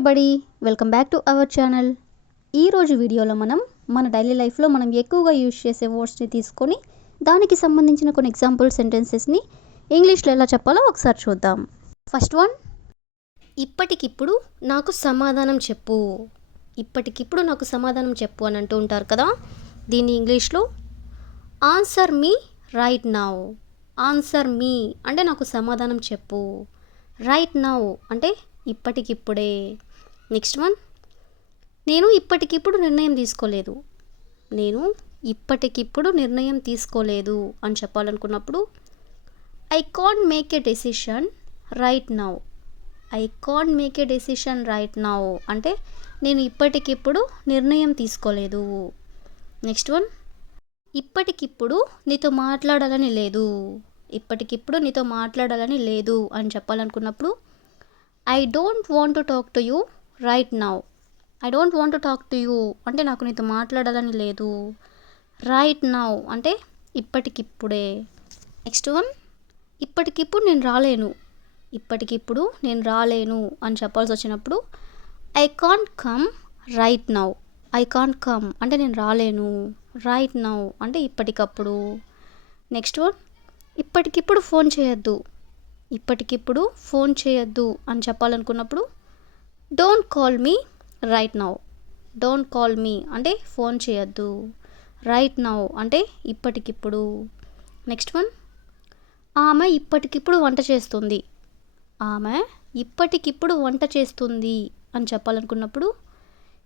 Everybody, welcome back to our channel. ఈరోజు వీడియోలో మన డైలీ లైఫ్లో మనం ఎక్కువగా యూజ్ చేసే వర్డ్స్ని తీసుకొని దానికి సంబంధించిన కొన్ని ఎగ్జాంపుల్ సెంటెన్సెస్ని ఇంగ్లీష్లో ఎలా చెప్పాలో ఒకసారి చూద్దాం. ఫస్ట్ వన్, ఇప్పటికిప్పుడు నాకు సమాధానం చెప్పు. ఇప్పటికిప్పుడు నాకు సమాధానం చెప్పు అని అంటూ ఉంటారు కదా, దీన్ని ఇంగ్లీష్లో ఆన్సర్ మీ రైట్ నౌ. ఆన్సర్ మీ అంటే నాకు సమాధానం చెప్పు, రైట్ నౌ అంటే ఇప్పటికిప్పుడే. నెక్స్ట్ వన్, నేను ఇప్పటికిప్పుడు నిర్ణయం తీసుకోలేదు. నేను ఇప్పటికిప్పుడు నిర్ణయం తీసుకోలేదు అని చెప్పాలనుకున్నప్పుడు I can't make a decision right now. I can't make a decision right now అంటే నేను ఇప్పటికిప్పుడు నిర్ణయం తీసుకోలేదు. నెక్స్ట్ వన్, ఇప్పటికిప్పుడు నీతో మాట్లాడాలని లేదు. ఇప్పటికిప్పుడు నీతో మాట్లాడాలని లేదు అని చెప్పాలనుకున్నప్పుడు I don't want to talk to you right now. I don't want to talk to you అంటే నాకు నీతో మాట్లాడాలని లేదు. రైట్ నౌ అంటే ఇప్పటికిప్పుడే. నెక్స్ట్ వన్, ఇప్పటికిప్పుడు నేను రాలేను. ఇప్పటికిప్పుడు నేను రాలేను అని చెప్పాల్సి వచ్చినప్పుడు I can't come right now. I can't come అంటే నేను రాలేను. రైట్ నౌ అంటే ఇప్పటికప్పుడు. నెక్స్ట్ వన్, ఇప్పటికిప్పుడు ఫోన్ చేయొద్దు. ఇప్పటికిప్పుడు ఫోన్ చేయొద్దు అని చెప్పాలనుకున్నప్పుడు don't call me right now. Don't call me అంటే ఫోన్ చేయొద్దు. రైట్ నౌ అంటే ఇప్పటికిప్పుడు. నెక్స్ట్ వన్, ఆమె ఇప్పటికిప్పుడు వంట చేస్తుంది. ఆమె ఇప్పటికిప్పుడు వంట చేస్తుంది అని చెప్పాలనుకున్నప్పుడు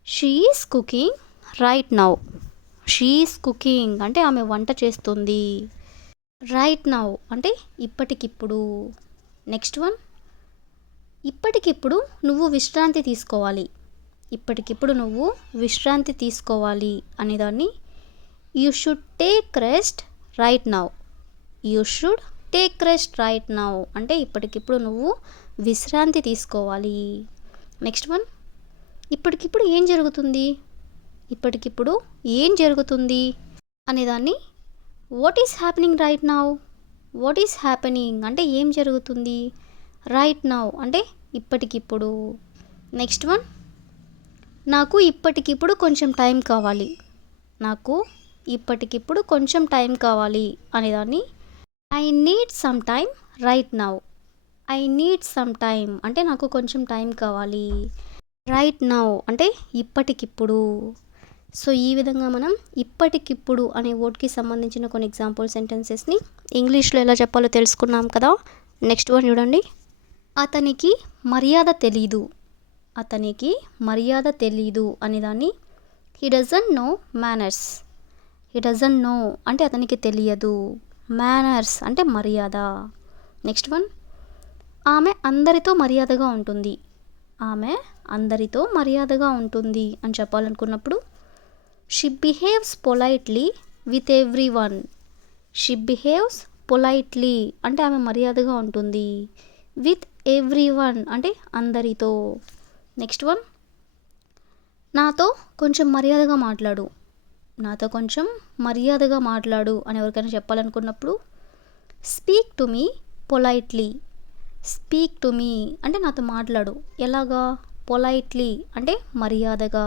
she is cooking right now. She is cooking అంటే ఆమె వంట చేస్తుంది. రైట్ నౌ అంటే ఇప్పటికిప్పుడు. నెక్స్ట్ వన్, ఇప్పటికిప్పుడు నువ్వు విశ్రాంతి తీసుకోవాలి. ఇప్పటికిప్పుడు నువ్వు విశ్రాంతి తీసుకోవాలి అనేదాన్ని you should take rest right now. You should take rest right now అంటే ఇప్పటికిప్పుడు నువ్వు విశ్రాంతి తీసుకోవాలి. నెక్స్ట్ వన్, ఇప్పటికిప్పుడు ఏం జరుగుతుంది. ఇప్పటికిప్పుడు ఏం జరుగుతుంది అనేదాన్ని what is happening right now. What is happening అంటే ఏం జరుగుతుంది. రైట్ నౌ అంటే ఇప్పటికిప్పుడు. నెక్స్ట్ వన్, నాకు ఇప్పటికిప్పుడు కొంచెం టైం కావాలి. నాకు ఇప్పటికిప్పుడు కొంచెం టైం కావాలి అనేదాన్ని I need some time right now. I need some time అంటే నాకు కొంచెం టైం కావాలి. రైట్ నౌ అంటే ఇప్పటికిప్పుడు. సో ఈ విధంగా మనం ఇప్పటికిప్పుడు అనే వర్డ్కి సంబంధించిన కొన్ని ఎగ్జాంపుల్ సెంటెన్సెస్ని ఇంగ్లీష్లో ఎలా చెప్పాలో తెలుసుకున్నాం కదా. నెక్స్ట్ వన్ చూడండి, అతనికి మర్యాద తెలీదు. అతనికి మర్యాద తెలీదు అనేదాన్ని he doesn't know manners. He doesn't know అంటే అతనికి తెలియదు. మేనర్స్ అంటే మర్యాద. నెక్స్ట్ వన్, ఆమె అందరితో మర్యాదగా ఉంటుంది. ఆమె అందరితో మర్యాదగా ఉంటుంది అని చెప్పాలనుకున్నప్పుడు she behaves politely with everyone. She behaves politely అంటే ఆమె మర్యాదగా ఉంటుంది. విత్ ఎవ్రీ వన్ అంటే అందరితో. నెక్స్ట్ వన్, నాతో కొంచెం మర్యాదగా మాట్లాడు. నాతో కొంచెం మర్యాదగా మాట్లాడు అని ఎవరికైనా చెప్పాలనుకున్నప్పుడు speak to me politely. Speak to me అంటే నాతో మాట్లాడు. ఎలాగా? పొలైట్లీ అంటే మర్యాదగా.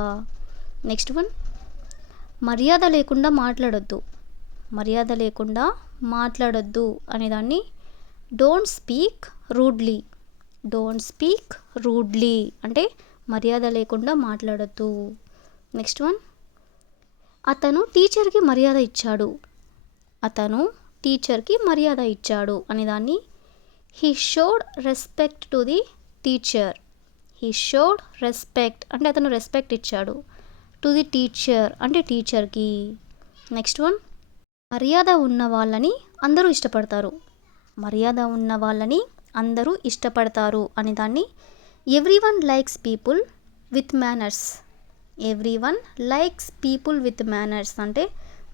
నెక్స్ట్ వన్, మర్యాద లేకుండా మాట్లాడొద్దు. మర్యాద లేకుండా మాట్లాడొద్దు అనేదాన్ని don't speak rudely. Don't speak rudely అంటే మర్యాద లేకుండా మాట్లాడొద్దు. నెక్స్ట్ వన్, అతను టీచర్కి మర్యాద ఇచ్చాడు. అతను టీచర్కి మర్యాద ఇచ్చాడు అనేదాన్ని he showed respect to the teacher. He showed respect అంటే అతను రెస్పెక్ట్ ఇచ్చాడు. టు ది టీచర్ అంటే టీచర్కి. నెక్స్ట్ వన్, మర్యాద ఉన్న వాళ్ళని అందరూ ఇష్టపడతారు. మర్యాద ఉన్న వాళ్ళని అందరూ ఇష్టపడతారు అనేదాన్ని every one likes people with manners. Every one likes people with manners అంటే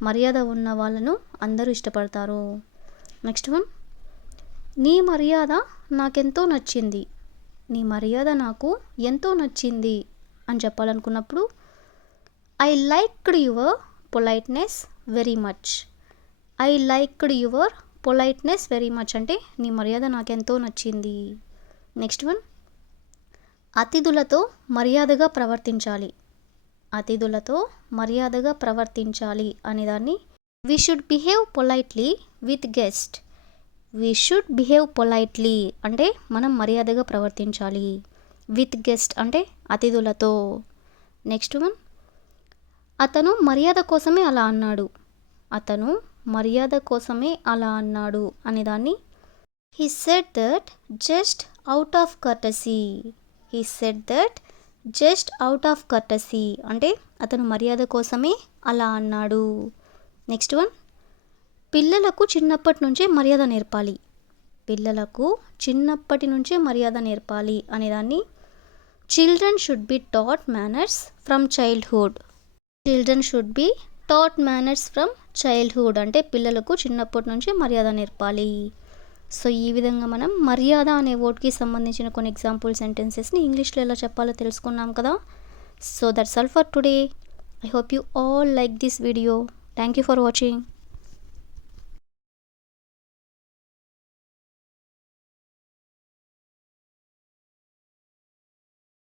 మర్యాద ఉన్న వాళ్ళను అందరూ ఇష్టపడతారు. నెక్స్ట్ వన్, నీ మర్యాద నాకెంతో నచ్చింది. నీ మర్యాద నాకు ఎంతో నచ్చింది అని చెప్పాలనుకున్నప్పుడు I liked your politeness very much. I liked your politeness very much అంటే నీ మర్యాద నాకెంతో నచ్చింది. నెక్స్ట్ వన్, అతిథులతో మర్యాదగా ప్రవర్తించాలి. అతిథులతో మర్యాదగా ప్రవర్తించాలి అనేదాన్ని we should behave politely with guest. We should behave politely అంటే మనం మర్యాదగా ప్రవర్తించాలి. విత్ గెస్ట్ అంటే అతిథులతో. నెక్స్ట్ వన్, అతను మర్యాద కోసమే అలా అన్నాడు. అతను మర్యాద కోసమే అలా అన్నాడు అనేదాన్ని he said that just out of courtesy. He said that just out of courtesy అంటే అతను మర్యాద కోసమే అలా అన్నాడు. నెక్స్ట్ వన్, పిల్లలకు చిన్నప్పటి నుంచే మర్యాద నేర్పాలి. పిల్లలకు చిన్నప్పటి నుంచే మర్యాద నేర్పాలి అనేదాన్ని children should be taught manners from childhood. Children should be taught manners from childhood అంటే పిల్లలకు చిన్నప్పటి నుంచే మర్యాద నేర్పాలి. సో ఈ విధంగా మనం మర్యాద అనే వర్డ్కి సంబంధించిన కొన్ని ఎగ్జాంపుల్ సెంటెన్సెస్ని ఇంగ్లీష్లో ఎలా చెప్పాలో తెలుసుకున్నాం కదా. So that's all for today. I hope you all like this video. Thank you for watching.